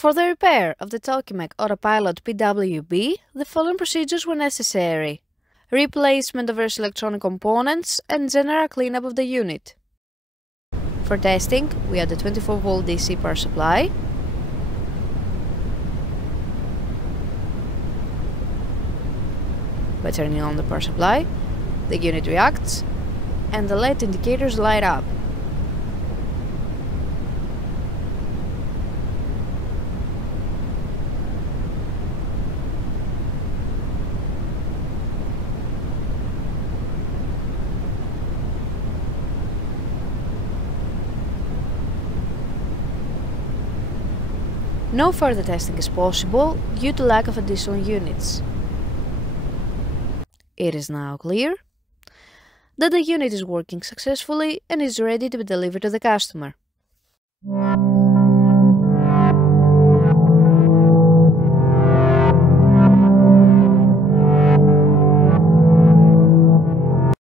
For the repair of the Tokimec Autopilot P.W.B, the following procedures were necessary: replacement of various electronic components and general cleanup of the unit. For testing, we had a 24-volt DC power supply, by turning on the power supply, the unit reacts and the LED indicators light up. No further testing is possible due to lack of additional units. It is now clear that the unit is working successfully and is ready to be delivered to the customer.